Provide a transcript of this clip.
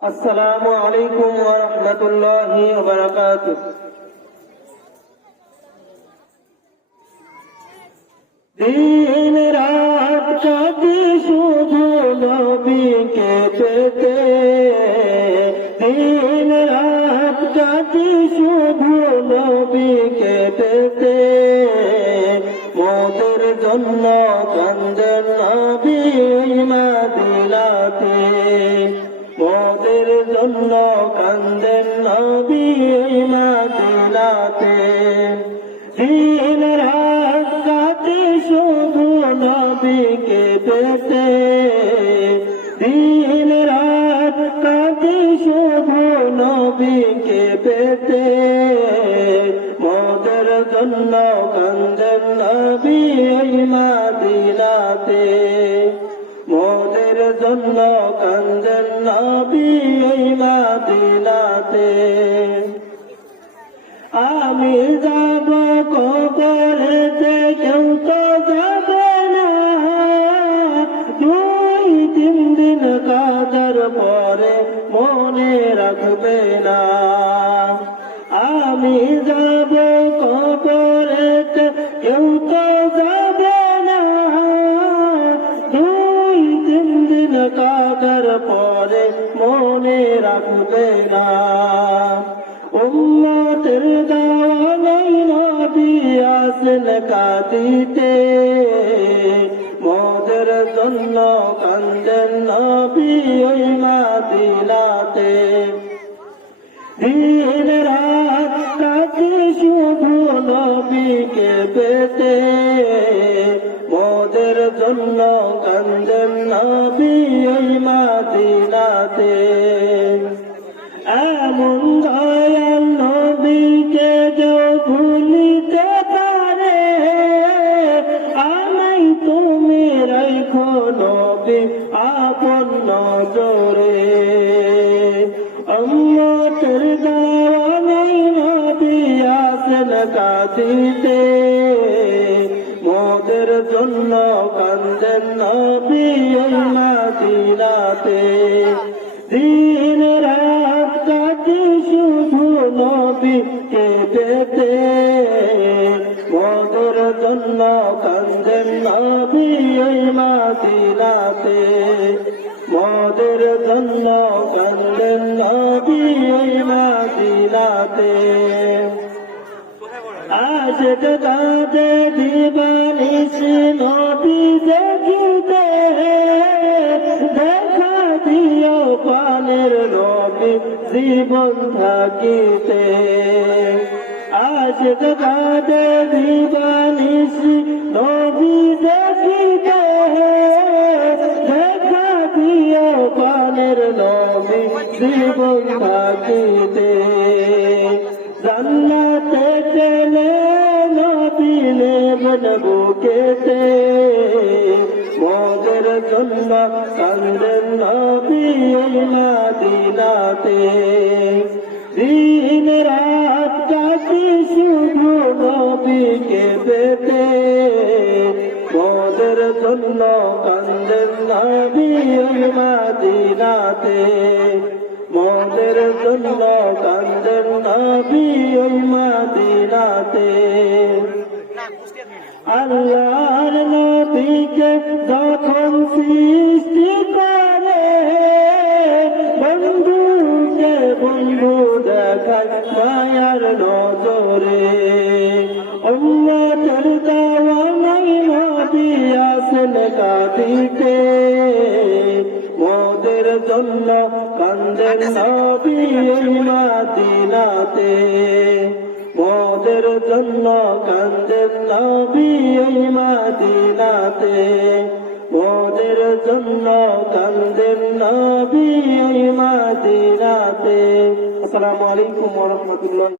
আসসালামু আলাইকুম ওয়া রাহমাতুল্লাহি ওয়া বারাকাতুহু। দিন রাত কাটে শুধু নবীকে পেতে, দিন রাত কাটে শুধু নবীকে পেতে। মোদের জন্য কান্দেন নবী মদিনাতে, মোদের জন্য কান্দেন নবী মদিনাতে। দিন রাত কাটে শুধু নবীকে পেতে, দিন রাত কাটে শুধু নবীকে পেতে। মোদের জন্য কান্দেন নবী মদিনাতে, মোদের জন্য কান্দেন নবী মদিনাতে। আমি যাব কবরেতে, কেউ তো যাবে না, 2-3 দিন কাদার পরে মনে রাখবে না। আমি যাব কবরেতে, কেউ তো যাবে না, 2-3 দিন কাদার পরে মনে রাখবে না। উম্মতের দাওয়াই নবী আসেন কাঁদিতে, মোদের জন্য কান্দেন নবী ওই মদিনাতে। দিন রাত কাটে শুধু নবীকে পেতে, মোদের জন্য কান্দেন নবী ওই মদিনাতে। এমন দয়াল নবীকে কেউ ভুলিতে পারে, আমাই তুমি রাখো নবী আপন নজরে। উম্মতের দাওয়াই নবী আসেন কাঁদিতে, মোদের জন্য কান্দেন নবী ওই মদিনাতে। দিন রাত কাটে শুধু নবীকে পেতে, মোদের জন্য কান্দেন নবী ওই মদিনাতে, মোদের জন্য কান্দেন নবী ওই মদিনাতে। আশিক কাঁদে দিবানিশ নবী দেখিতে, দেখা দিও পানের নবী জীবন থাকিতে। আশিক কাঁদে দিবানিশ নবী দেখিতে, দেখা দিও পানের নবী জীবন থাকিতে। জান্নাতে চলে নবী নেবেন বুকেতে, মোদের জন্য কান্দেন নবী মদিনাতে। দিন রাত কাটে শুধু নবীকে পেতে, মোদের জন্য কান্দেন নবী মদিনাতে, মোদের জন্য কান্দেন নবী মদিনাতে। আল্লাহর নবীকে যখন সৃষ্টি করে, বন্ধুকে বন্ধু দেখায় মায়ার নজরে। উম্মতের দাওয়াই নবী আসেন কাঁদিতে, মোদের জন্য কান্দেন নবী মদিনাতে, মোদের জন্য কান্দেন নবী মদিনাতে, মোদের জন্য কান্দেন নবী মদিনাতে। আসসালামু আলাইকুম ওয়া রাহমাতুল্লাহ।